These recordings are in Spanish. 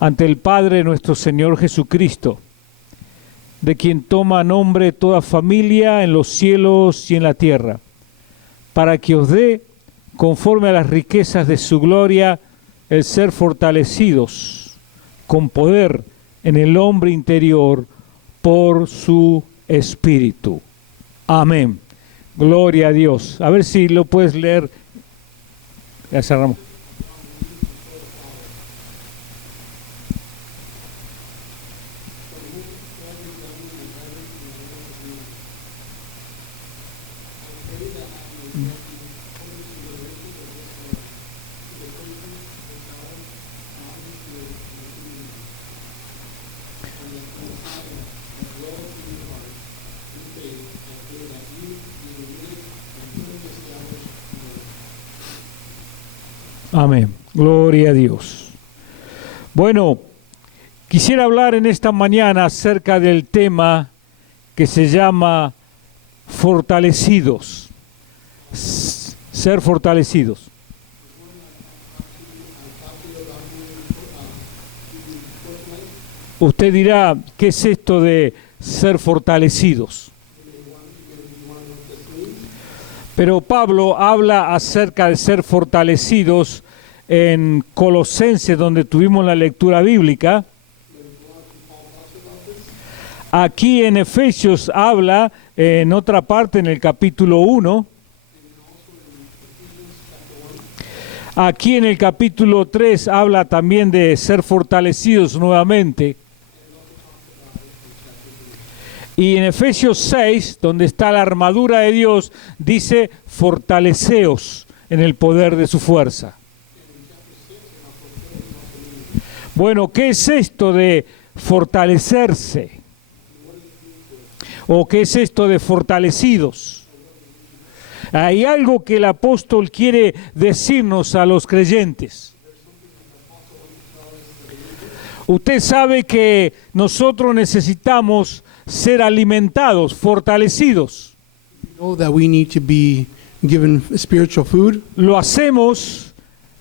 ante el Padre nuestro Señor Jesucristo, de quien toma nombre toda familia en los cielos y en la tierra, para que os dé, conforme a las riquezas de su gloria, el ser fortalecidos con poder en el hombre interior por su Espíritu. Amén. Gloria a Dios. A ver si lo puedes leer. Ya cerramos. Amén. Gloria a Dios. Bueno, quisiera hablar en esta mañana acerca del tema que se llama fortalecidos. Ser fortalecidos. Usted dirá, ¿qué es esto de ser fortalecidos? Pero Pablo habla acerca de ser fortalecidos en Colosenses, donde tuvimos la lectura bíblica. Aquí en Efesios habla en otra parte, en el capítulo 1. Aquí en el capítulo 3 habla también de ser fortalecidos nuevamente. Y en Efesios 6, donde está la armadura de Dios, dice, fortaleceos en el poder de su fuerza. Bueno, ¿qué es esto de fortalecerse? ¿O qué es esto de fortalecidos? Hay algo que el apóstol quiere decirnos a los creyentes. Usted sabe que nosotros necesitamos ser alimentados, fortalecidos. Lo hacemos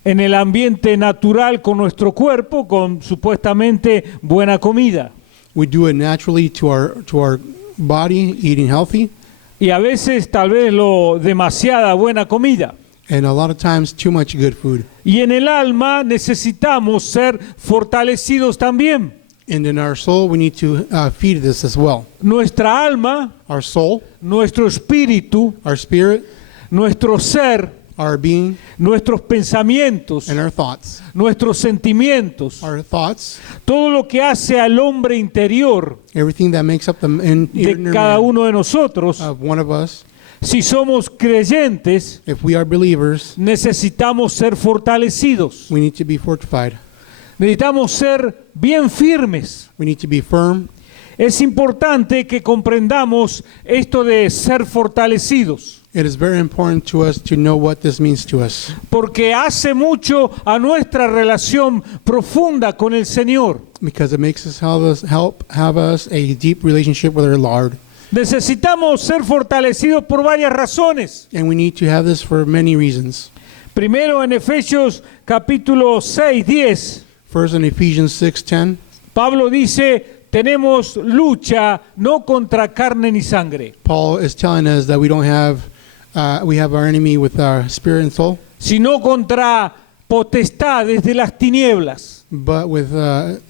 en el ambiente natural con nuestro cuerpo, con supuestamente buena comida. We do it naturally to our body, eating healthy. Y a veces tal vez demasiada buena comida. And a lot of times too much good food. Y en el alma necesitamos ser fortalecidos también. And in our soul we need to feed this as well. Nuestra alma, our soul, nuestro espíritu, our spirit, nuestro ser, our being, nuestros pensamientos, and our thoughts. Nuestros sentimientos, our thoughts, todo lo que hace al hombre interior, everything that makes up de cada uno de nosotros, one of us. Si somos creyentes, if we are believers, necesitamos ser fortalecidos. We need to be fortified. Necesitamos ser bien firmes. We need to be firm. Es importante que comprendamos esto de ser fortalecidos. It is very important to us to know what this means to us. Porque hace mucho a nuestra relación profunda con el Señor. Because it makes us help have us a deep relationship with our Lord. Necesitamos ser fortalecidos por varias razones. And we need to have this for many reasons. Primero en Efesios capítulo 6, 10. First in Ephesians 6:10. Pablo dice, tenemos lucha no contra carne ni sangre. Paul is telling us that we have our enemy with our spirit and soul. Sino contra potestades de las tinieblas. But with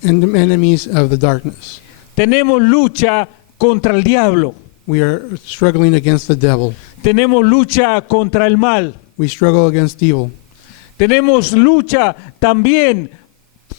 enemies of the darkness. Tenemos lucha contra el diablo. We are struggling against the devil. Tenemos lucha contra el mal. We struggle against evil. Tenemos lucha también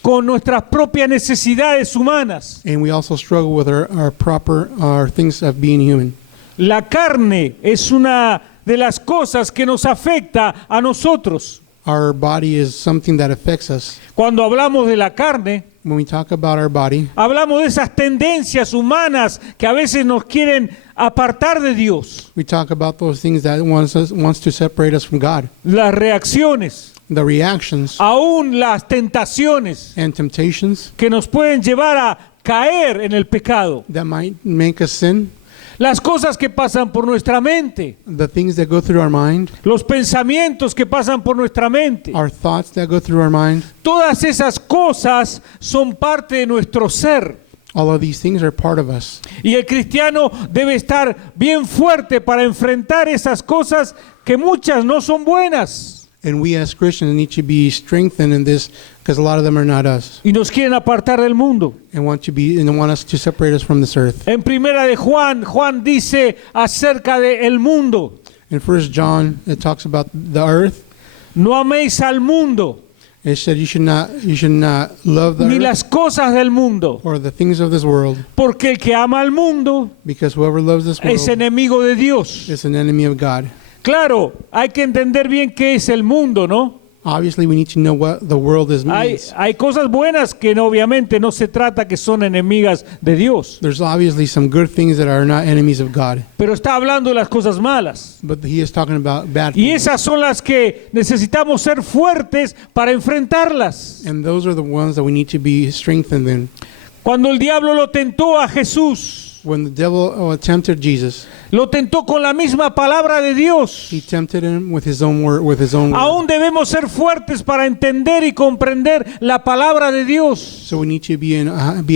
con nuestras propias necesidades humanas. And we also struggle with our things of being human. La carne es una de las cosas que nos afecta a nosotros. Our body is something that affects us. Cuando hablamos de la carne, when we talk about our body, hablamos de esas tendencias humanas que a veces nos quieren apartar de Dios. We talk about those things that wants to separate us from God. Las reacciones, the reactions, aún las tentaciones, and temptations que nos pueden llevar a caer en el pecado. That might make us sin. las cosas que pasan por nuestra mente, the things that go through our mind, los pensamientos que pasan por nuestra mente. our thoughts that go through our mind, Todas esas cosas son parte de nuestro ser. all of these things are part of us. Y el cristiano debe estar bien fuerte para enfrentar esas cosas que muchas no son buenas And we as Christians need to be strengthened in this because a lot of them are not us y nos quieren apartar del mundo. and want us to separate us from this earth. En primera de Juan, Juan dice acerca del mundo: In 1 John, it talks about the earth. no améis al mundo, It said you should not love the ni earth las cosas del mundo, or the things of this world, porque el que ama al mundo because whoever loves this es world enemigo de Dios. is an enemy of God. Claro, hay que entender bien qué es el mundo, ¿no? Obviously, we need to know what the world is Hay, means. hay cosas buenas que no, obviamente no se trata que son enemigas de Dios, There's obviously some good things that are not enemies of God, pero está hablando de las cosas malas. but he is talking about bad Y things. esas son las que necesitamos ser fuertes para enfrentarlas. And those are the ones that we need to be strengthened in. Cuando el diablo lo tentó a Jesús, When the devil tempted Jesus, lo tentó con la misma palabra de Dios. he tempted him with his own word. With his own word. Aún debemos ser fuertes para entender y comprender la palabra de Dios, So we need to be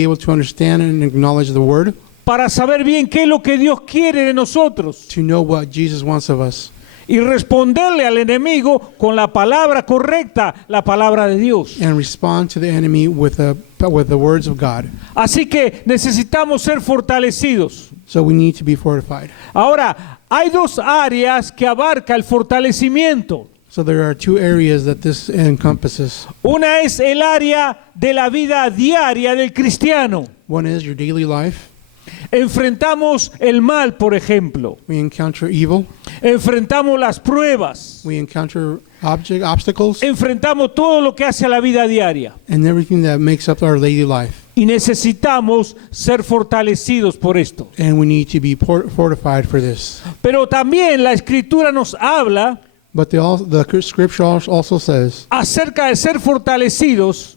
able to understand and acknowledge the word, para saber bien qué es lo que Dios quiere de nosotros to know what Jesus wants of us, y responderle al enemigo con la palabra correcta, la palabra de Dios. and respond to the enemy with the words of God. Así que necesitamos ser fortalecidos. So we need to be fortified. Ahora, hay dos áreas que abarca el fortalecimiento. So there are two areas that this encompasses. Una es el área de la vida diaria del cristiano. One is your daily life. Enfrentamos el mal, por ejemplo. We encounter evil. Enfrentamos las pruebas. We encounter obstacles Enfrentamos todo lo que hace a la vida diaria. and everything that makes up our daily life. Y necesitamos ser fortalecidos por esto. And we need to be fortified for this. Pero también la Escritura nos habla But the scripture also says acerca de ser fortalecidos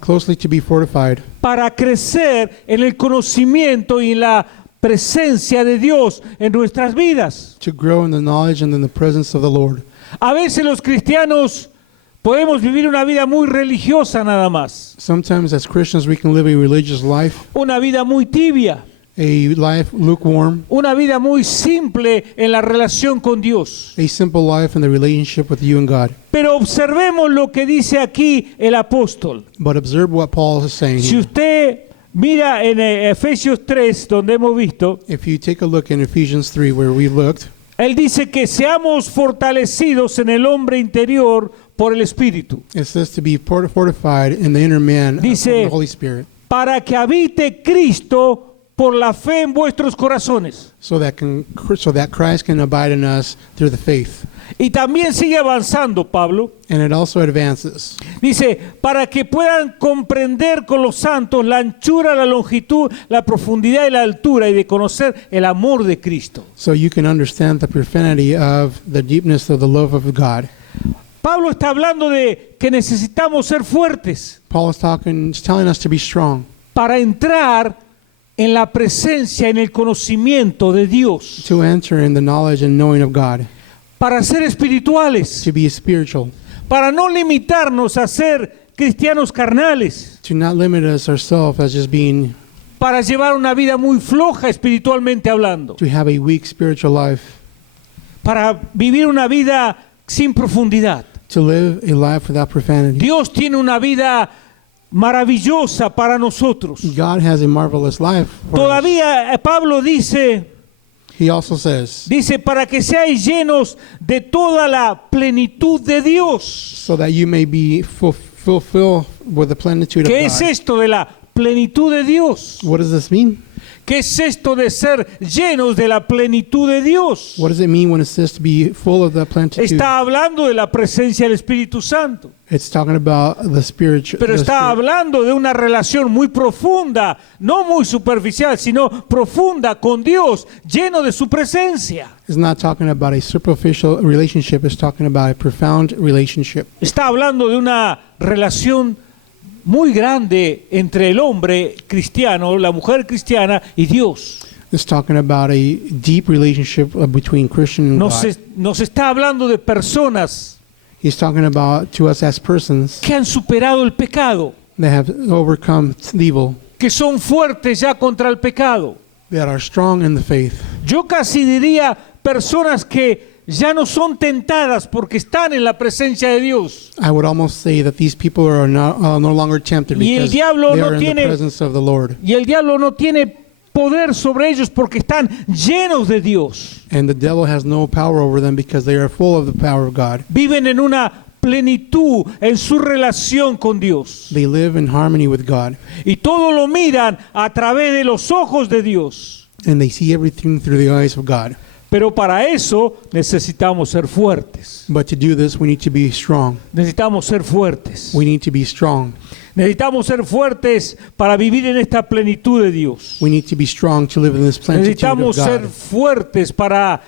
closely to be fortified para crecer en el conocimiento y la presencia de Dios en nuestras vidas. to grow in the knowledge and in the presence of the Lord. A veces los cristianos podemos vivir una vida muy religiosa nada más, Sometimes as Christians we can live a religious life, una vida muy tibia, a life lukewarm, una vida muy simple en la relación con Dios. a simple life in the relationship with you and God. Pero observemos lo que dice aquí el apóstol. But observe what Paul is saying Si here. usted mira en Efesios 3, donde hemos visto, If you take a look in Ephesians 3 where we looked, él dice que seamos fortalecidos en el hombre interior por el Espíritu, it says to be fortified in the inner man Dice- from the Holy Spirit, para que habite Cristo por la fe en vuestros corazones. so that Christ can abide in us through the faith. Y también sigue avanzando Pablo. And it also advances. Dice, para que puedan comprender con los santos la anchura, la longitud, la profundidad y la altura, y de conocer el amor de Cristo. So you can understand the profanity of the deepness of the love of God. Pablo está hablando de que necesitamos ser fuertes Paul is telling us to be strong, para entrar en la presencia, en el conocimiento de Dios, to enter in the knowledge and knowing of God, para ser espirituales, to be spiritual, para no limitarnos a ser cristianos carnales, to not limit us ourselves as just being, para llevar una vida muy floja espiritualmente hablando, to have a weak spiritual life, para vivir una vida sin profundidad. to live a life without profanity. Dios tiene una vida maravillosa para nosotros. God has a marvelous life for us. Todavía Pablo dice He also says, para que seáis llenos de toda la plenitud de Dios. so that you may be fulfilled with the plenitude of ¿Qué es God. esto de la plenitud de Dios? What does this mean? ¿Qué es esto de ser llenos de la plenitud de Dios? What does it mean when it says to be full of the plenitude? Está hablando de la presencia del Espíritu Santo, It's talking about the spiritual. pero está hablando de una relación muy profunda, no muy superficial, sino profunda con Dios, lleno de su presencia. It's not talking about a superficial relationship. It's talking about a profound relationship. Está hablando de una relación muy grande entre el hombre cristiano, la mujer cristiana y Dios. It's talking about a deep relationship between Christian and God. Nos está hablando de personas He's talking about to us as persons que han superado el pecado, that have overcome evil, que son fuertes ya contra el pecado. that are strong in the faith. Yo casi diría personas que ya no son tentadas porque están en la presencia de Dios. I would almost say that these people are no longer tempted Y el because diablo they no are in the tiene- presence of the Lord. Y el diablo no tiene poder sobre ellos porque están llenos de Dios. And the devil has no power over them because they are full of the power of God. Viven en una plenitud en su relación con Dios. They live in harmony with God, Y todo lo miran a través de los ojos de Dios. and they see everything through the eyes of God. Pero para eso necesitamos ser fuertes. But to do this, we need to be strong. Necesitamos ser fuertes. We need to be strong. Necesitamos ser fuertes para vivir en esta plenitud de Dios. We need to be strong to live in this plenitude of Necesitamos ser God. fuertes para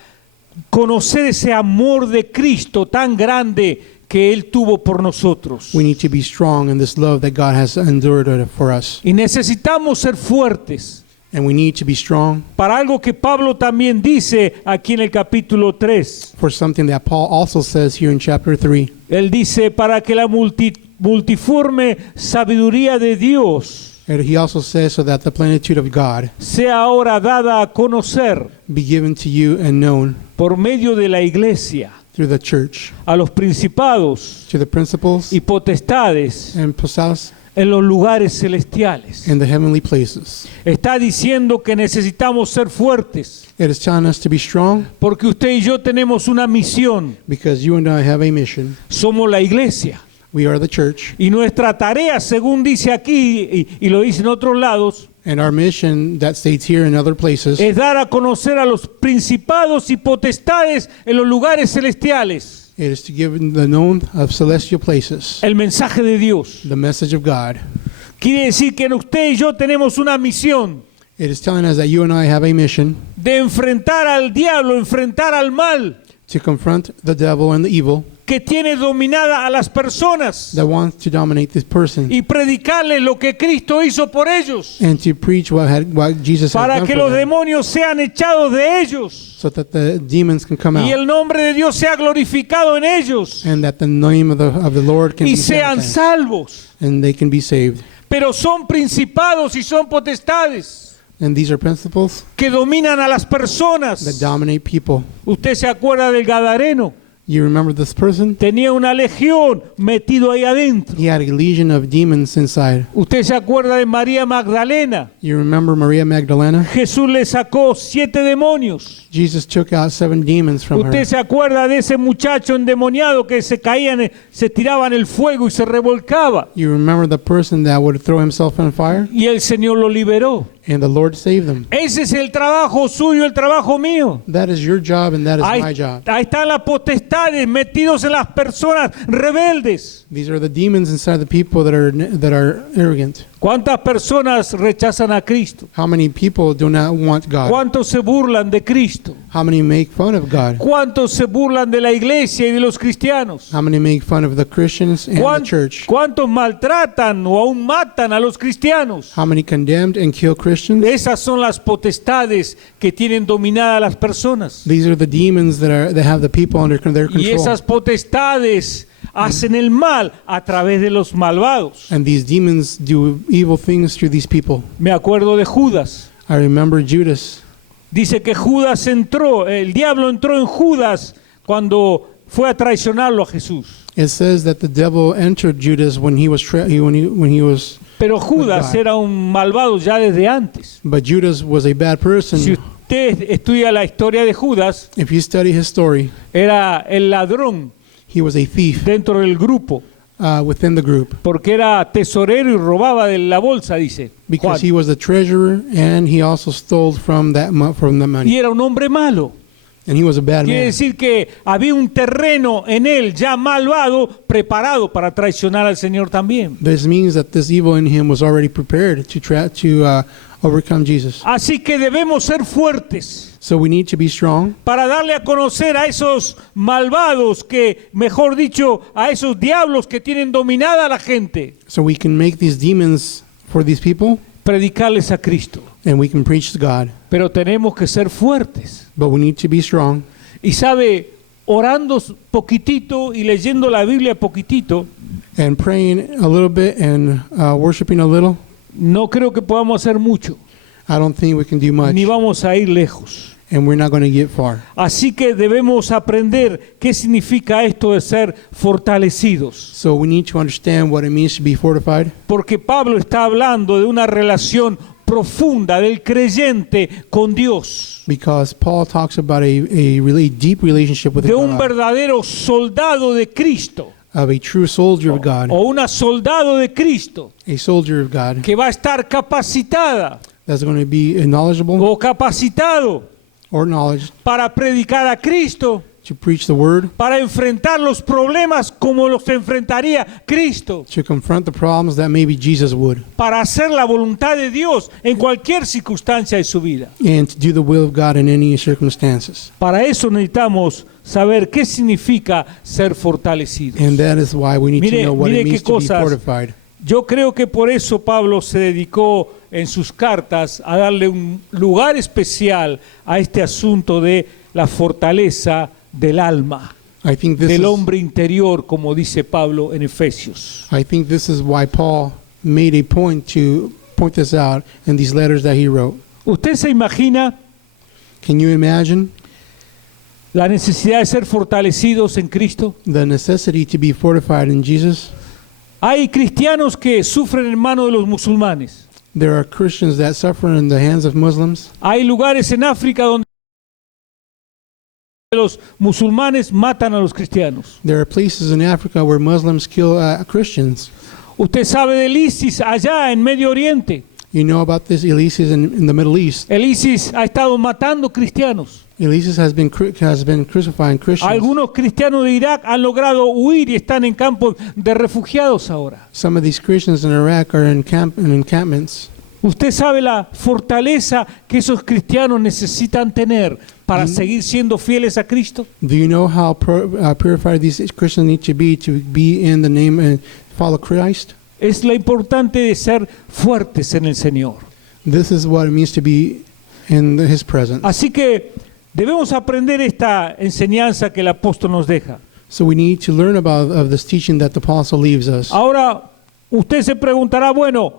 conocer ese amor de Cristo tan grande que Él tuvo por nosotros. We need to be strong in this love that God has endured for us. Y necesitamos ser fuertes And we need to be strong para algo que Pablo también dice aquí en el capítulo 3. for something that Paul also says here in chapter 3. Él dice, para que la multiforme sabiduría de Dios And he also says, so that the plenitude of God sea ahora dada a conocer be given to you and known por medio de la iglesia through the church, a los principados to the principles y potestades and postals en los lugares celestiales. in the heavenly places. Está diciendo que necesitamos ser fuertes It is telling us to be strong porque usted y yo tenemos una misión. because you and I have a mission. Somos la iglesia. We are the church, Y nuestra tarea, según dice aquí y lo dice en otros lados, and our mission that states here in other places es dar a conocer a los principados y potestades en los lugares celestiales it is to give the known of celestial places el mensaje de Dios. the message of God. Quiere decir que usted y yo tenemos una misión It is telling us that you and I have a mission de enfrentar al diablo, enfrentar al mal to confront the devil and the evil que tiene dominada a las personas that wants to dominate this person, y predicarles lo que Cristo hizo por ellos and to preach what Jesus has para done que for los them, demonios sean echados de ellos so that the demons can come y out, el nombre de Dios sea glorificado en ellos and that the name of the Lord can y be sean thanked, salvos. and they can be saved. Pero son principados y son potestades And these are principles que dominan a las that personas. dominate people. Usted se acuerda del Gadareno. You remember this person? Tenía una legión metido ahí adentro. He had a legion of demons inside. Usted se acuerda de María Magdalena. You remember Maria Magdalena? Jesús le sacó 7 demonios. Jesus took out 7 demons from her. Usted se acuerda de ese muchacho endemoniado que se caía, se tiraba en el fuego y se revolcaba. You remember the person that would throw himself on fire? Y el Señor lo liberó. And the Lord saved them. Ese es el trabajo suyo, el trabajo mío. That is your job and that is my Ahí, job. ahí están las potestades metidos en las personas rebeldes. These are the demons inside the people that are arrogant. ¿Cuántas personas rechazan a Cristo? How many people do not want God? ¿Cuántos se burlan de Cristo? How many make fun of God? ¿Cuántos se burlan de la iglesia y de los cristianos? How many make fun of the Christians and the church? ¿Cuántos maltratan o aún matan a los cristianos? How many condemned and kill Christians? Esas son las potestades que tienen dominadas a las personas. These are the demons that have the people under their Y control. esas potestades hacen el mal a través de los malvados. And these demons do evil things through these people. Me acuerdo de Judas. I remember Judas. Dice que Judas entró, el diablo entró en Judas cuando fue a traicionarlo a Jesús. It says that the devil entered Judas when he was Pero Judas God. era un malvado ya desde antes. but Judas was a bad person. Si usted estudia la historia de Judas, If you study his story, era el ladrón he was a thief dentro del grupo, within the group porque era tesorero y robaba de la bolsa, dice because Juan. he was the treasurer and he also stole from the Y money. era un hombre malo. And he was a bad Quiere man. decir que había un terreno en él ya malvado, preparado para traicionar al Señor también. This means that this evil in him was already prepared to overcome Jesus. Así que debemos ser fuertes So we need to be strong para darle a conocer a esos malvados que, mejor dicho, a esos diablos que tienen dominada a la gente, so we can make these demons for these people predicarles a Cristo, and we can preach to God, pero tenemos que ser fuertes. but we need to be strong. Y sabe, orando poquitito y leyendo la Biblia poquitito, And praying a little bit and worshiping a little, no creo que podamos hacer mucho, I don't think we can do much, ni vamos a ir lejos. and we're not going to get far. Así que debemos aprender qué significa esto de ser fortalecidos. So we need to understand what it means to be fortified, Porque Pablo está hablando de una relación profunda del creyente con Dios, because Paul talks about a really deep relationship with de un God, verdadero soldado de Cristo, of a true soldier of God, o una soldado de Cristo, a soldier of God que va a estar capacitada that's going to be knowledgeable o capacitado or knowledge para predicar a Cristo, to preach the word, para enfrentar los problemas como los enfrentaría Cristo, to confront the problems that maybe Jesus would, para hacer la voluntad de Dios en cualquier circunstancia de su vida. and to do the will of God in any circumstances. Para eso necesitamos saber qué significa ser fortalecidos. And that is why we need to know what Mire it means qué to be cosas. fortified. Yo creo que por eso Pablo se dedicó en sus cartas a darle un lugar especial a este asunto de la fortaleza del alma, I think this del is, hombre interior, como dice Pablo en Efesios. I think this is why Paul made a point to point this out in these letters that he wrote. ¿Usted se imagina Can you imagine la necesidad de ser fortalecidos en Cristo? the necessity to be fortified in Jesus? Hay cristianos que sufren en manos de los musulmanes. There are Christians that suffer in the hands of Muslims. Hay lugares en África donde los musulmanes matan a los cristianos. There are places in Africa where Muslims kill Christians. Usted sabe del ISIS allá en Medio Oriente. You know about this ISIS in the Middle East. El ISIS ha estado matando cristianos. ISIS has been crucifying Christians. Algunos cristianos de Irak han logrado huir y están en campos de refugiados ahora. Some of these Christians in Iraq are in encampments. Usted sabe la fortaleza que esos cristianos necesitan tener para seguir siendo fieles a Cristo. Do you know how purified these Christians need to be in the name and follow Christ? Es lo importante de ser fuertes en el Señor. This is what it means to be in His presence. Así que debemos aprender esta enseñanza que el apóstol nos deja. So we need to learn of this teaching that the apostle leaves us. Ahora, usted se preguntará, bueno,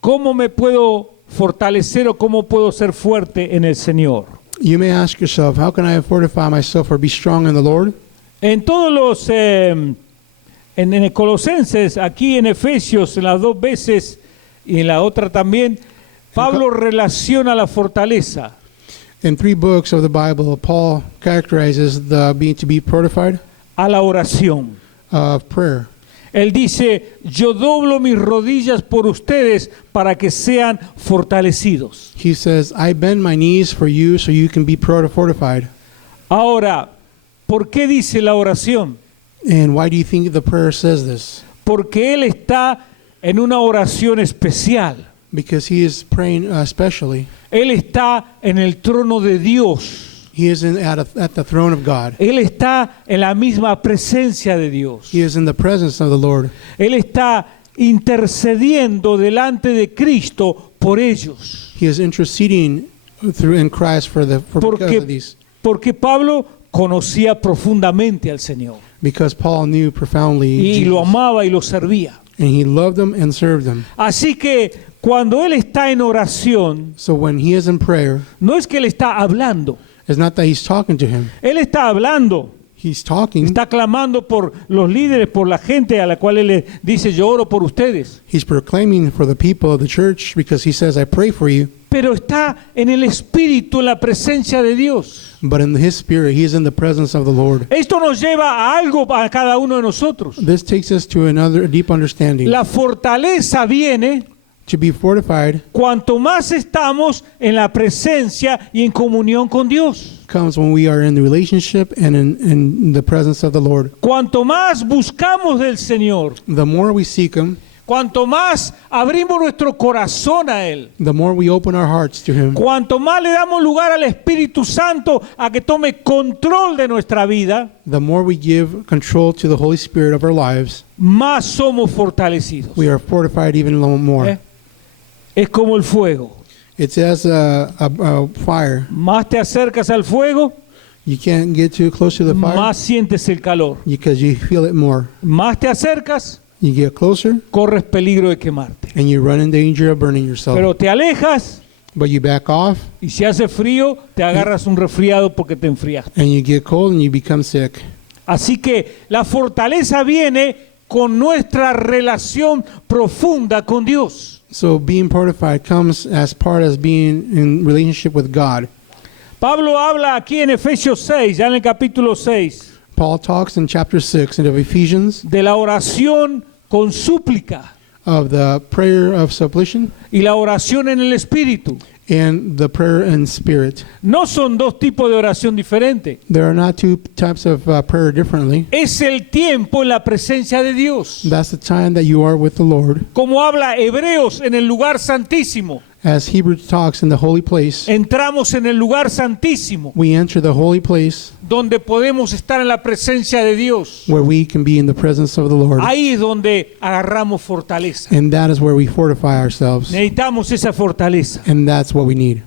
¿cómo me puedo fortalecer o cómo puedo ser fuerte en el Señor? You may ask yourself, how can I fortify myself or be strong in the Lord? En todos los, en Colosenses, aquí en Efesios, en las dos veces y en la otra también, Pablo relaciona la fortaleza In 3 books of the Bible, Paul characterizes the being to be fortified a la oración. of prayer. Él dice, yo doblo mis rodillas por ustedes para que sean fortalecidos. He says, I bend my knees for you so you can be fortified. Ahora, ¿por qué dice la oración? And why do you think the prayer says this? Porque él está en una oración especial. Because he is praying especially. Él está en el trono de Dios. He is at the throne of God. Él está en la misma presencia de Dios. He is in the presence of the Lord. Él está intercediendo delante de Cristo por ellos. He is interceding in Christ because of these. Porque Pablo conocía profundamente al Señor. Because Paul knew profoundly Y Jesus, lo amaba y lo servía. and he loved them and served them. Así que cuando él está en oración, So when he is in prayer, no es que él está hablando. it's not that he's talking to him. Él está hablando. He's talking. Está clamando por los líderes, por la gente a la cual él le dice, yo oro por ustedes. He's proclaiming for the people of the church because he says, I pray for you. Pero está en el Espíritu, en la presencia de Dios. But in his spirit, he is in the presence of the Lord. Esto nos lleva a algo a cada uno de nosotros. This takes us to another deep understanding. La fortaleza viene To be fortified cuanto más estamos en la presencia y en comunión con Dios. comes when we are in the relationship and in the presence of the Lord. Cuanto más buscamos del Señor, The more we seek him, cuanto más abrimos nuestro corazón a Él, the more we open our hearts to him, cuanto más le damos lugar al Espíritu Santo a que tome control de nuestra vida, the more we give control to the Holy Spirit of our lives, más somos fortalecidos. we are fortified even more. Es como el fuego. It's as a fire. Más te acercas al fuego, You can't get too close to the fire más sientes el calor. because you feel it more. Más te acercas, You get closer corres peligro de quemarte. and you run in danger of burning yourself. Pero te alejas But you back off y si hace frío, te agarras un resfriado porque te enfriaste. and you get cold and you become sick. Así que la fortaleza viene con nuestra relación profunda con Dios. So being fortified comes as part as being in relationship with God. Pablo habla aquí en Efesios 6, ya en el capítulo 6, Paul talks in chapter 6 of Ephesians de la oración con súplica of the prayer of supplication y la oración en el Espíritu. and the prayer in spirit. No son dos tipos de oración diferentes. There are not two types of prayer differently. Es el tiempo en la presencia de Dios. That's the time that you are with the Lord. Como habla Hebreos en el lugar santísimo. As Hebrews talks in the holy place, Entramos en el lugar santísimo, we enter the holy place donde podemos estar en la presencia de Dios. where we can be in the presence of the Lord. Ahí es donde agarramos fortaleza. And that is where we fortify ourselves. Necesitamos esa fortaleza. And that's what we need.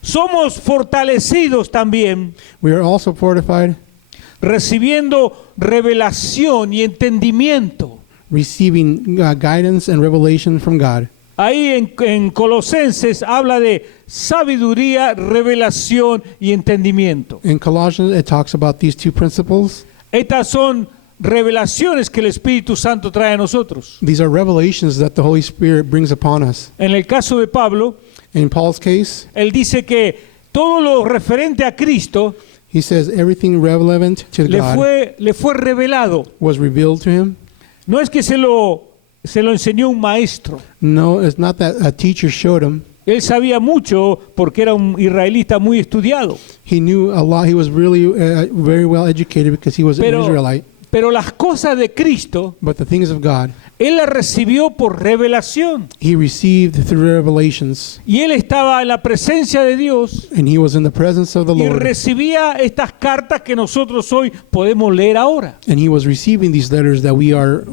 Somos fortalecidos también We are also fortified, recibiendo revelación y entendimiento. receiving guidance and revelation from God. Ahí en Colosenses habla de sabiduría, revelación y entendimiento. In Colossians, it talks about these two principles. Estas son revelaciones que el Espíritu Santo trae a nosotros. These are revelations that the Holy Spirit brings upon us. En el caso de Pablo, In Paul's case, él dice que todo lo referente a Cristo he says everything relevant to God le fue revelado. was revealed to him. No es que se lo enseñó un maestro. No, it's not that a teacher showed him. Él sabía mucho porque era un israelita muy estudiado. He knew a lot. He was really very well educated because he was an Israelite. Pero las cosas de Cristo, But the things of God, él las recibió por revelación. he received through revelations. Y él estaba en la presencia de Dios And he was in the presence of the y Lord. recibía estas cartas que nosotros hoy podemos leer ahora. And he was receiving these letters that we are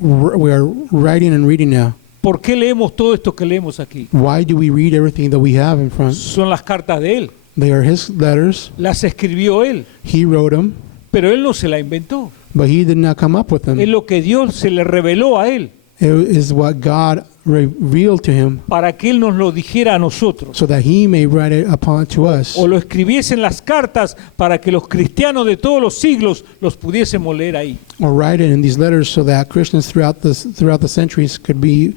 writing and reading now. ¿Por qué leemos todo esto que leemos aquí? Why do we read everything that we have in front? Son las cartas de él. They are his letters. Las escribió él, He wrote them, pero él no se la inventó. but he did not come up with them. Es lo que Dios se le reveló a él It is what God revealed to him para que él nos lo dijera a nosotros. so that he may write it upon to us. O lo escribiese en las cartas para que los cristianos de todos los siglos los pudiésemos leer ahí. Or write it in these letters so that Christians throughout the centuries could be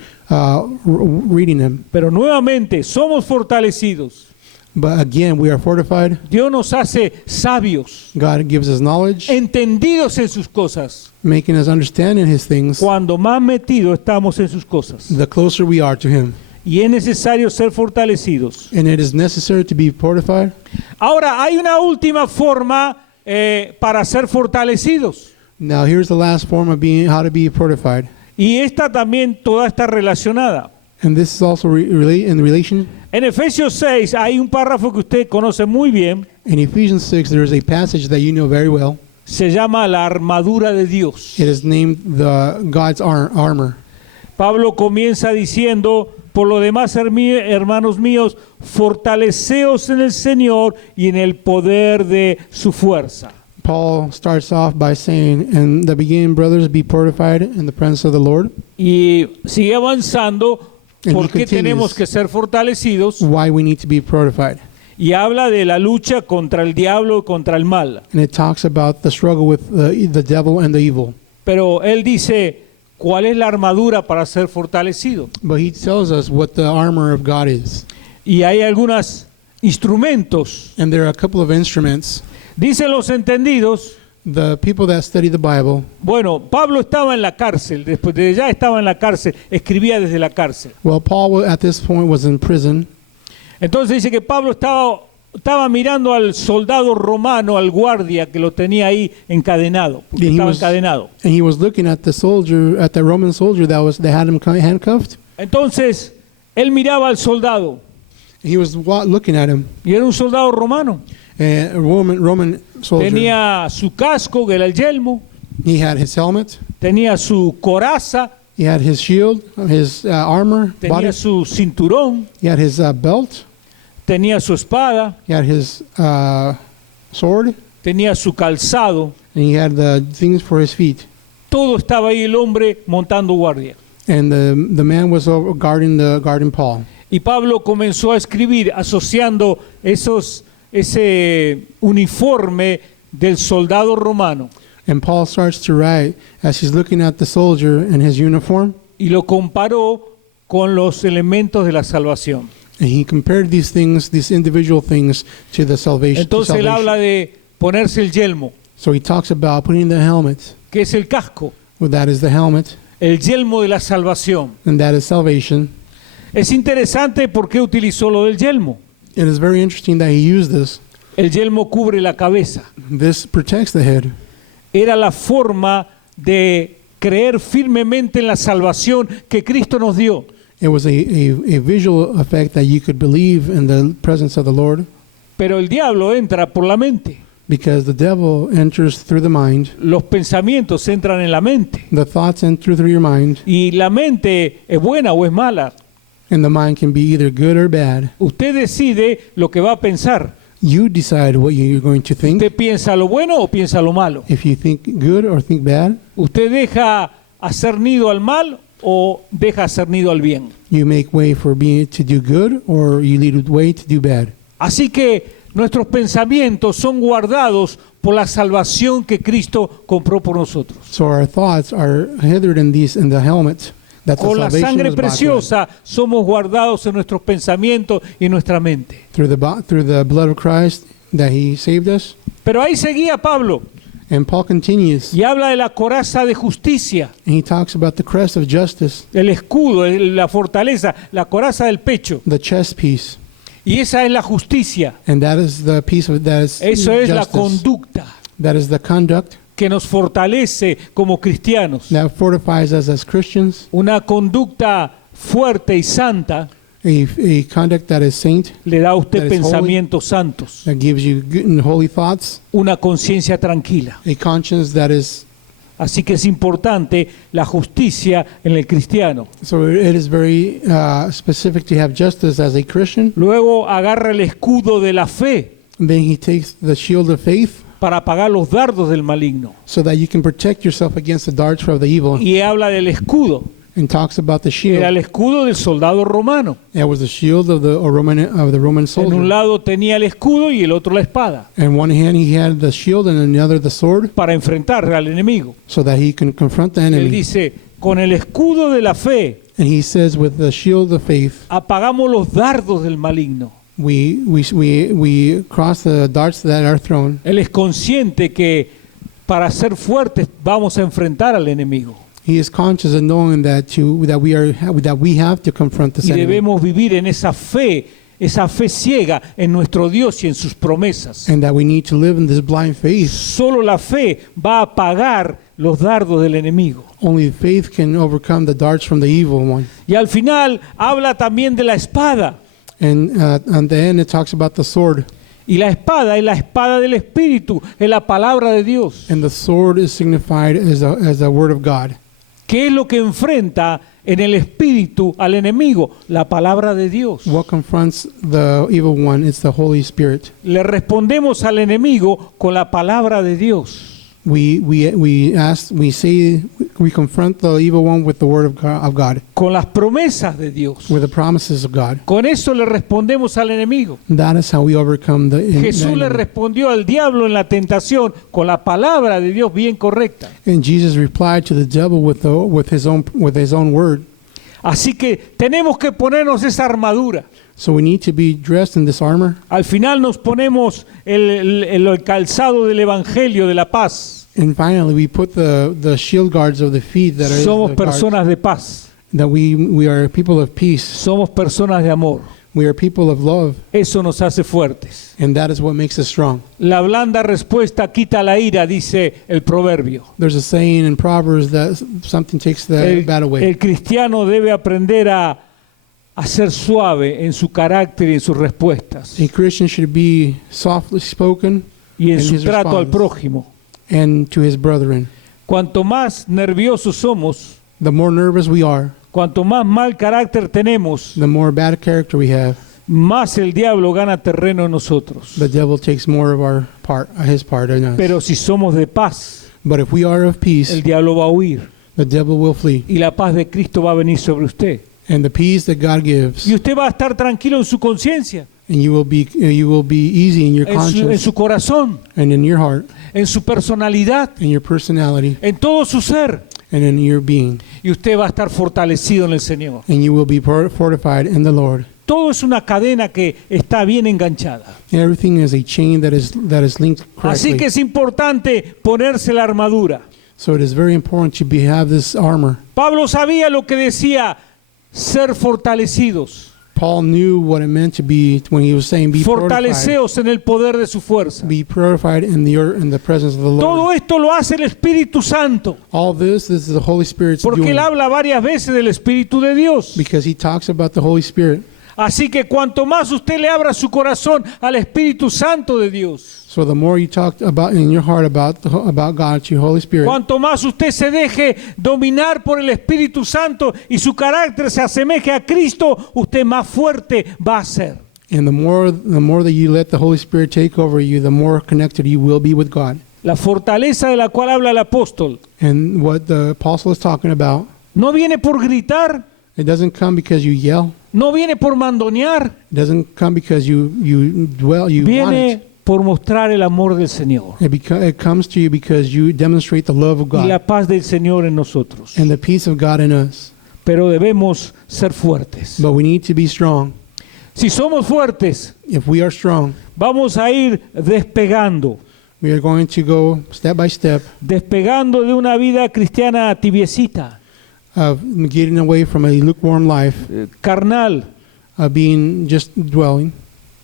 reading them. Pero nuevamente somos fortalecidos. But again, we are fortified. Dios nos hace sabios, God gives us knowledge, entendidos en sus cosas. making us understand in his things. Cuando más metidos estamos en sus cosas. The closer we are to him. Y es necesario ser fortalecidos. And it is necessary to be fortified. Ahora, hay una última forma para ser fortalecidos. Now, here's the last form of how to be fortified. Y esta también toda está relacionada. And this is also in relation. En Efesios 6 hay un párrafo que usted conoce muy bien. In Ephesians 6, there is a passage that you know very well. Se llama la armadura de Dios. It is named God's armor. Pablo comienza diciendo, por lo demás, hermanos míos, fortaleceos en el Señor y en el poder de su fuerza. Paul starts off by saying, in the beginning, brothers, be fortified in the presence of the Lord. Y sigue avanzando. And ¿Por he qué continues, tenemos que ser fortalecidos? why we need to be fortified. Y habla de la lucha contra el diablo y contra el mal. And it talks about the struggle with the devil and the evil. Pero él dice, ¿cuál es la armadura para ser fortalecido? But he tells us what the armor of God is. Y hay algunos instrumentos. And there are a couple of instruments. Dicen los entendidos, The people that study the Bible, bueno, Pablo estaba en la cárcel, después de ya estaba en la cárcel, escribía desde la cárcel. well, Paul at this point was in prison. Entonces dice que Pablo estaba mirando al soldado romano, al guardia que lo tenía ahí encadenado, porque estaba encadenado. And he was looking at the Roman soldier that had him handcuffed. Entonces, él miraba al soldado, He was looking at him. y era un soldado romano. A Roman soldier. Tenía su casco, que era el yelmo, He had his helmet. tenía su coraza, He had his shield, his armor, tenía body. su cinturón, He had his belt. tenía su espada, He had his sword, tenía su calzado. and he had the things for his feet. Todo estaba ahí el hombre montando guardia. And the man was guarding Paul. Y Pablo comenzó a escribir asociando ese uniforme del soldado romano And Paul starts to write as he's looking at the soldier in his uniform, y lo comparó con los elementos de la salvación. and he compared these things, these individual things, to the salvation. to Entonces él salvation. habla de ponerse el yelmo, So he talks about putting the helmet. que es el casco, Well, that is the helmet, el yelmo de la salvación. and that is salvation. Es interesante por qué utilizó lo del yelmo. It is very interesting that he used this. El yelmo cubre la cabeza. This protects the head. Era la forma de creer firmemente en la salvación que Cristo nos dio. It was a visual effect that you could believe in the presence of the Lord, Pero el diablo entra por la mente. because the devil enters through the mind. Los pensamientos entran en la mente. The thoughts enter through your mind, Y la mente es buena o es mala. and the mind can be either good or bad. Usted decide lo que va a pensar. You decide what you're going to think. ¿Usted piensa lo bueno o piensa lo malo? If you think good or think bad, ¿Usted deja hacer nido al mal o deja hacer nido al bien? you make way for being to do good, or you lead way to do bad. Así que nuestros pensamientos son guardados por la salvación que Cristo compró por nosotros. So our thoughts are hithered in the helmet. That the Con la salvation sangre was bought with. preciosa somos guardados en nuestros pensamientos y en nuestra mente. Through the blood of Christ that He saved us. Pero ahí seguía Pablo And Paul continues, y habla de la coraza de justicia, and he talks about the crest of justice, el escudo, la fortaleza, la coraza del pecho. the chest piece, Y esa es la justicia. and that is the piece of that is Eso es la justice. conducta That is the conduct que nos fortalece como cristianos. that fortifies us as Christians. Una conducta fuerte y santa A conduct that is saint, le da a usted That is pensamientos santos, that gives you good and holy thoughts, una conciencia tranquila. a conscience that is. Así que es importante la justicia en el cristiano. So it is very specific to have justice as a Christian. Luego agarra el escudo de la fe And then he takes the shield of faith, para apagar los dardos del maligno. so that you can protect yourself against the darts of the evil, Y habla del escudo. and talks about the shield. Era el escudo del soldado romano. That was the shield of the Roman En un soldier. lado tenía el escudo y el otro la espada In one hand he had the shield, and in the other the sword, para enfrentar al enemigo. so that he can confront the Él enemy. dice, con el escudo de la fe And he says, with the shield of faith, apagamos los dardos del maligno. we cross the darts that are thrown. Él es consciente que para ser fuertes vamos a enfrentar al enemigo. He is conscious of knowing that we have to confront this Y enemy, debemos vivir en esa fe ciega en nuestro Dios y en sus promesas. and that we need to live in this blind faith. Solo la fe va a apagar los dardos del enemigo. Only faith can overcome the darts from the evil one. Y al final habla también de la espada. And at the end, it talks about the sword. Y la espada es la espada del Espíritu, es la palabra de Dios. And the sword is signified as the word of God. ¿Qué es lo que enfrenta en el Espíritu al enemigo? La palabra de Dios. What confronts the evil one? It's the Holy Spirit. Le respondemos al enemigo con la palabra de Dios. We confront the evil one with the word of God, Con las promesas de Dios. with the promises of God. Con eso le respondemos al enemigo. That is how we overcome the Jesús le enemy. respondió al diablo en la tentación con la palabra de Dios bien correcta. And Jesus replied to the devil with his own word. Así que tenemos que ponernos esa armadura. So we need to be dressed in this armor. Al final nos ponemos el calzado del Evangelio de la paz. And finally, we put the shield guards of the feet that are Somos the guards, personas de paz. that we are people of peace. Somos personas de amor. We are people of love, Eso nos hace fuertes. and that is what makes us strong. La blanda respuesta quita la ira, dice el proverbio. There's a saying in Proverbs that something takes the bad away. El cristiano debe aprender a ser suave en su carácter y en sus respuestas A Christian should be softly spoken y en in su his trato al response, prójimo. and to his brethren. Cuanto más nerviosos somos, the more nervous we are, cuanto más mal carácter tenemos, the more bad character we have, más el diablo gana terreno en nosotros. the devil takes more of our part, his part in us. Pero si somos de paz, But if we are of peace, el diablo va a huir the devil will flee. y la paz de Cristo va a venir sobre usted. And the peace that God gives, Y usted va a estar tranquilo en su conciencia, and you will be easy in your en conscience su corazón, and in your heart, en su personalidad, in your personality, en todo su ser. and in your being. Y usted va a estar fortalecido en el Señor. And you will be fortified in the Lord. Todo es una cadena que está bien enganchada. Everything is a chain that is linked Así correctly. que es importante ponerse la armadura. So it is very important to have this armor. Pablo sabía lo que decía ser fortalecidos. Paul knew what it meant to be when he was saying, be fortified. Fortaleceos en el poder de su fuerza. Be purified in the presence of the Lord. Todo esto lo hace el Espíritu Santo, All this is the Holy Spirit's porque doing. él habla varias veces del Espíritu de Dios. Because he talks about the Holy Spirit. Así que cuanto más usted le abra su corazón al Espíritu Santo de Dios, So the more you talk about in your heart about God, to your Holy Spirit, cuanto más usted se deje dominar por el Espíritu Santo y su carácter se asemeje a Cristo, usted más fuerte va a ser. and the more that you let the Holy Spirit take over you, the more connected you will be with God. La fortaleza de la cual habla el apóstol And what the apostle is talking about, no viene por gritar, it doesn't come because you yell. no viene por mandonear, It doesn't come because you want viene it. por mostrar el amor del Señor It comes to you because you demonstrate the love of y la God paz del Señor en nosotros. and the peace of God in us. Pero debemos ser fuertes. But we need to be strong. Si somos fuertes, If we are strong, vamos a ir despegando we are going to go step by step de una vida cristiana tibiecita, of getting away from a lukewarm life, carnal, of being just dwelling,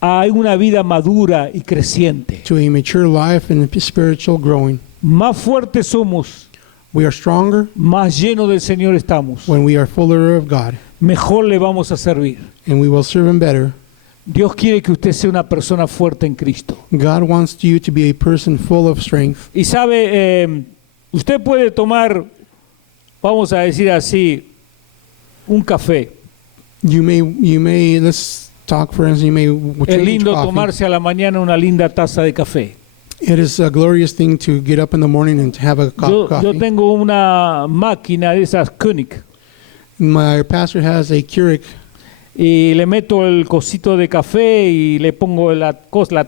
a una vida madura y creciente. to a mature life and spiritual growing. Más fuertes somos, We are stronger más llenos del Señor estamos, when we are fuller of God, mejor le vamos a servir. and we will serve Him better. Dios quiere que usted sea una persona fuerte en Cristo. God wants you to be a person full of strength. Y sabe, usted puede tomar, vamos a decir así, un café. You may let's talk for instance, you may Es change lindo coffee. tomarse a la mañana una linda taza de café. It is a glorious thing to get up in the morning and to have a Yo coffee. tengo una máquina de esas König My pastor has a Keurig, y le meto el cosito de café y le pongo la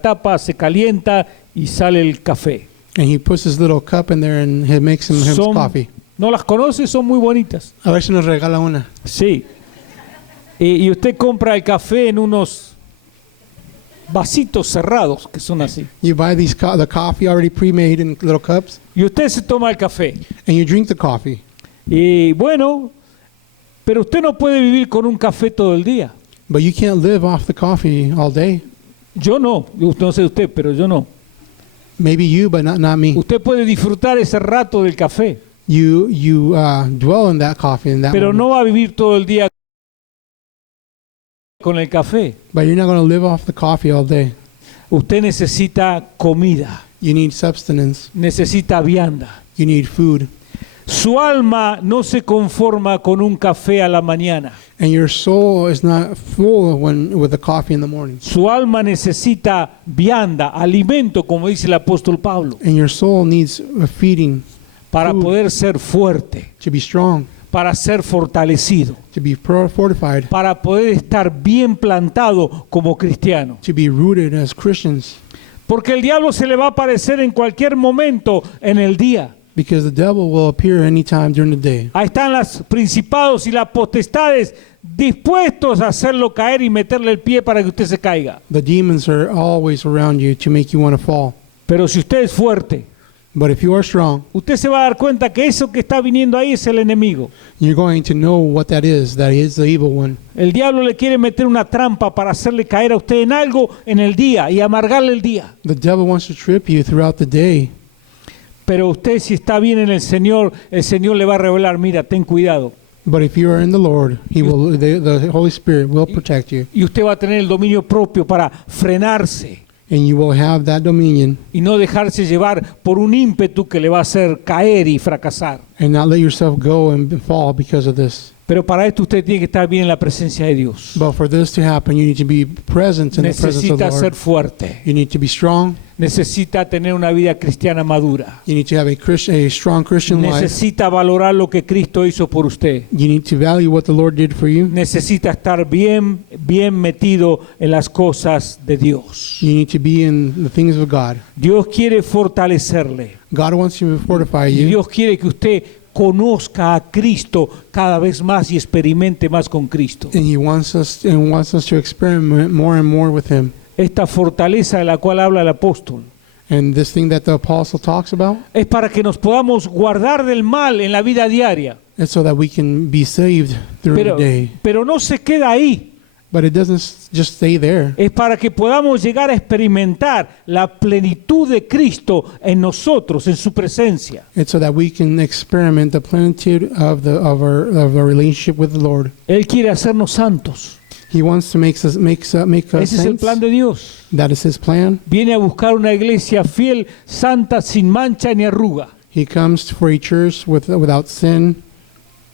tapa, se calienta y sale el café. and he puts his little cup in there and he makes him his coffee. ¿No las conoce? Son muy bonitas. A ver si nos regala una. Sí. Y usted compra el café en unos vasitos cerrados que son así. You buy the coffee already pre-made in little cups, Y usted se toma el café. and you drink the coffee. Y bueno, pero usted no puede vivir con un café todo el día. But you can't live off the coffee all day. Yo no sé usted, pero yo no. Maybe you, but not me. Usted puede disfrutar ese rato del café, You dwell in that coffee in that pero moment. no va a vivir todo el día con el café. But you're not going to live off the coffee all day. Usted necesita comida, You need substance. necesita vianda. You need food. Su alma no se conforma con un café a la mañana. And your soul is not full with the coffee in the morning. Su alma necesita vianda, alimento, como dice el apóstol Pablo, And your soul needs a feeding para Food. poder ser fuerte, to be strong, para ser fortalecido, to be fortified, para poder estar bien plantado como cristiano. to be rooted as Christians. Porque el diablo se le va a aparecer en cualquier momento en el día. Because the devil will appear anytime during the day. Ahí están los principados y las potestades dispuestos a hacerlo caer y meterle el pie para que usted se caiga. The demons are always around you to make you want to fall. Pero si usted es fuerte, But if you are strong, usted se va a dar cuenta que eso que está viniendo ahí es el enemigo. you're going to know what that is the evil one. El diablo le quiere meter una trampa para hacerle caer a usted en algo en el día y amargarle el día. The devil wants to trip you throughout the day. Pero usted, si está bien en el Señor le va a revelar, mira, ten cuidado. But if you are in the Lord, the Holy Spirit will protect you. Y usted va a tener el dominio propio para frenarse. and you will have that dominion, y no dejarse llevar por un ímpetu que le va a hacer caer y fracasar. and not let yourself go and fall because of this. Pero para esto usted tiene que estar bien en la presencia de Dios. But for this to happen, you need to be present in the presence of the Necesita ser Lord. fuerte. You need to be strong. Necesita tener una vida cristiana madura. You need to have a strong Christian life. Necesita valorar lo que Cristo hizo por usted. You need to value what the Lord did for you. Necesita estar bien metido en las cosas de Dios. You need to be in the things of God. Dios quiere fortalecerle. God wants to fortify Y you. Dios quiere que usted conozca a Cristo cada vez más y experimente más con Cristo. And He wants us to experiment more and more with Him. Esta fortaleza de la cual habla el apóstol And this thing that the apostle talks about es para que nos podamos guardar del mal en la vida diaria. is so that we can be saved through the day. Pero no se queda ahí. But it doesn't just stay there. Es para que podamos llegar a experimentar la plenitud de Cristo en nosotros, en su presencia. It's so that we can experiment the plenitude of our relationship with the Lord. Él quiere hacernos santos. He wants to make us Ese es el saints. plan de Dios. That is His plan. Viene a buscar una iglesia fiel, santa, sin mancha ni arruga. He comes for a church without sin,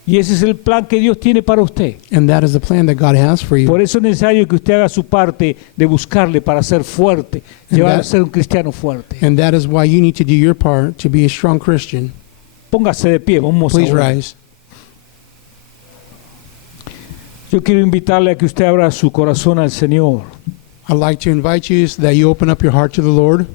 Y ese es el plan que Dios tiene para usted. and that is the plan that God has for you. Por eso es necesario que usted haga su parte de buscarle para ser fuerte, llevar a ser un cristiano fuerte. And that is why you need to do your part to be a strong Christian. Póngase de pie, vamos a Please orar. rise. Yo quiero invitarle a que usted abra su corazón al Señor. I'd like to invite you so that you open up your heart to the Lord.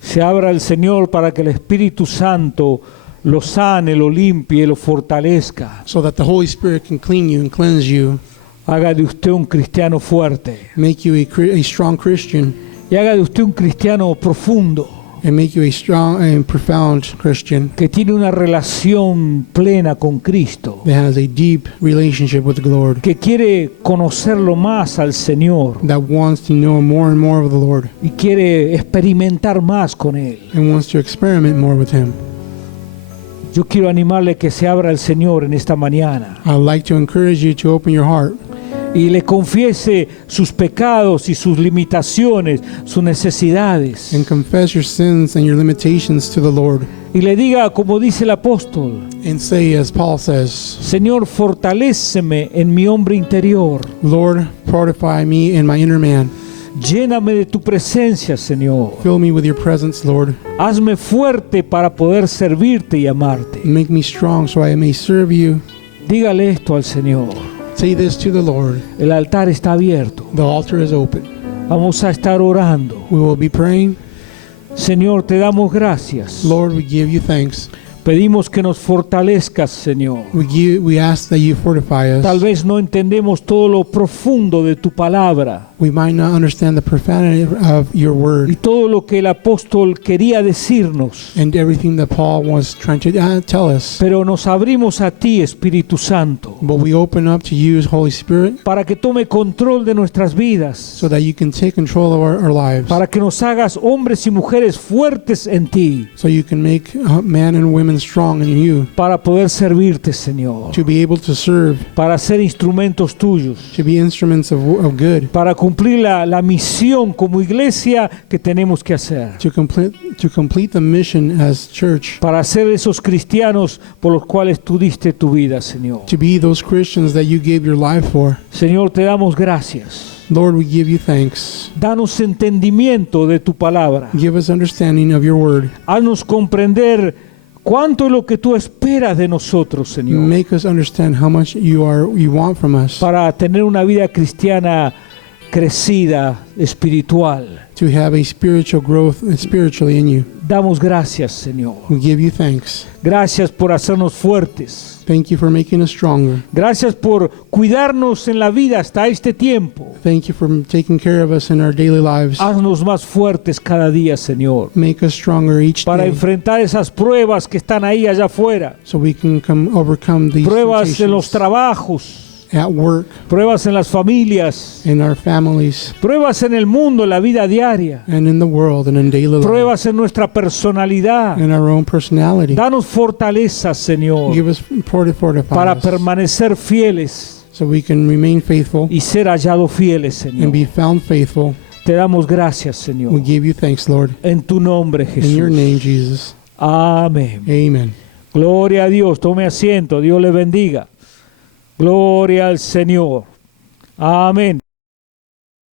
Se abra al Señor para que el Espíritu Santo lo sane, lo limpie, lo fortalezca. So that the Holy Spirit can clean you and cleanse you, Haga de usted un cristiano fuerte. make you a strong Christian, Y haga de usted un cristiano profundo, and make you a strong and profound Christian que tiene una relación plena con Cristo, that has a deep relationship with the Lord, que quiere conocerlo más al Señor that wants to know more and more of the Lord, y quiere experimentar más con Él. and wants to experiment more with Him. Yo quiero animarle que se abra al Señor en esta mañana I'd like to encourage you to open your heart y le confiese sus pecados y sus limitaciones, sus necesidades. and confess your sins and your limitations to the Lord, Y le diga, como dice el apóstol, and say, as Paul says, Señor, fortaléceme en mi hombre interior. Lord, fortify me in my inner man. Lléname de tu presencia, Señor. Fill me with your presence, Lord. Hazme fuerte para poder servirte y amarte. Make me strong so I may serve you. Dígale esto al Señor. Say this to the Lord. El altar está abierto. The altar is open. Vamos a estar orando. We will be praying. Señor, te damos gracias. Lord, we give you thanks. Pedimos que nos fortalezcas, Señor. We ask that you fortify Tal us. vez no entendemos todo lo profundo de tu palabra We might not understand the profanity of your y word todo lo que el apóstol quería decirnos. and everything that Paul was trying to tell us. Pero nos abrimos a ti, Espíritu Santo, But we open up to you, Holy Spirit, para que tome control de nuestras vidas, so that you can take control of our lives. para que nos hagas hombres y mujeres fuertes en ti, So you can make men and women strong in you, para poder servirte, Señor, to be able to serve, para ser instrumentos tuyos, to be instruments of good, para cumplir la misión como iglesia que tenemos que hacer, to complete the mission as church, para ser esos cristianos por los cuales tú diste tu vida, Señor. to be those Christians that you gave your life for. Señor, te damos gracias. Lord, we give you thanks. Danos entendimiento de tu palabra. Give us understanding of your word. Haznos comprender cuánto es lo que tú esperas de nosotros, Señor, Make us understand how much you want from us para tener una vida cristiana crecida, espiritual. to have a spiritual growth spiritually in you. Damos gracias, Señor. We give you thanks. Gracias por hacernos fuertes. Thank you for making us stronger. Gracias por cuidarnos en la vida hasta este tiempo. Thank you for taking care of us in our daily lives. Haznos más fuertes cada día, Señor, Make us stronger each para day enfrentar esas pruebas que están ahí allá afuera. so we can overcome these Pruebas en los temptations trabajos, at work, pruebas en las familias, in our families, pruebas en el mundo, en la vida diaria, and in the world and in daily life, pruebas en nuestra personalidad. in our own personality. Danos fortaleza, Señor, Give us fortify para us permanecer fieles so we can remain faithful y ser hallados fieles, and Señor. be found faithful Te damos gracias, We Señor. give you thanks, Lord. En tu nombre, In your Jesús. name, Jesus. Amén. Amen. Gloria a Dios. Tome asiento. Dios le bendiga. Gloria al Señor. Amén.